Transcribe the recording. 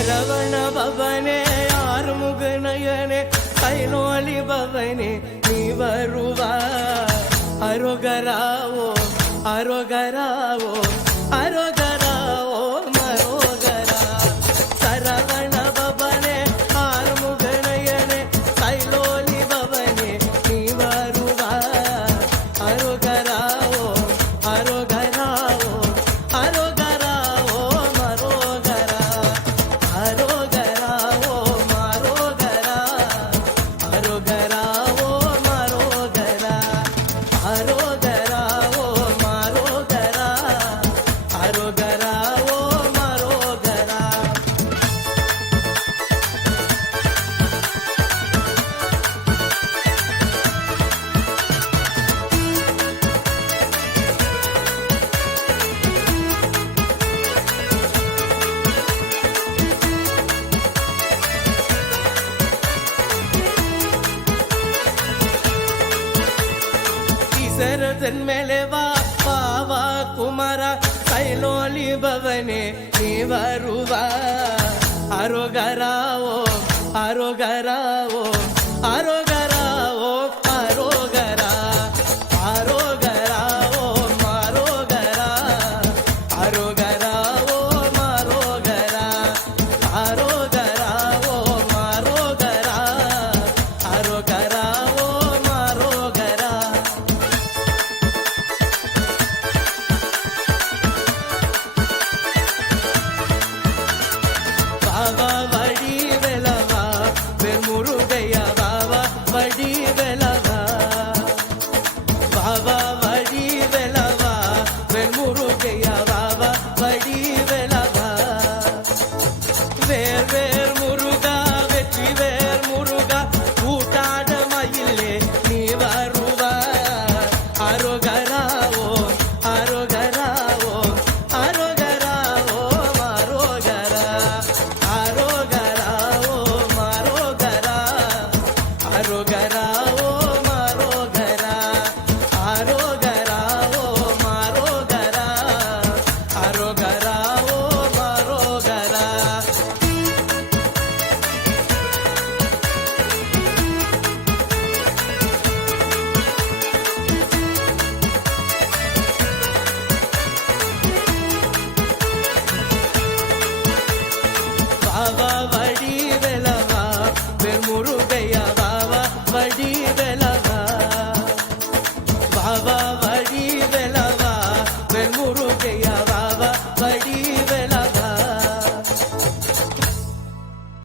சரவண பவனே ஆறுமுகநயனே கைலோலி பவனே நீ வருவா அரோகராவோ அரோகராவோ அரோகராவோ மரோகரா சரவண பவனே ஆறுமுகநயனே கைலோலி பவனே நீ வருவா அரோகராவோ அரோகராவோ அரோகராவோ மரோகரா அரோகராவோ மரோகரா அரோகராவோ மரோகரா அரோகராவோ மரோகரா அரோகராவோ மரோகரா ಈಸರದನ್ ಮೇಲೆ ವಾ ಪಾವಾ ಕುಮಾರ ಕೈಲೋಲಿ ಭವನೆ ನೀ ಬರುವ ಅರೋಗರಾವೋ ಅರೋಗರಾವೋ ಅರೋ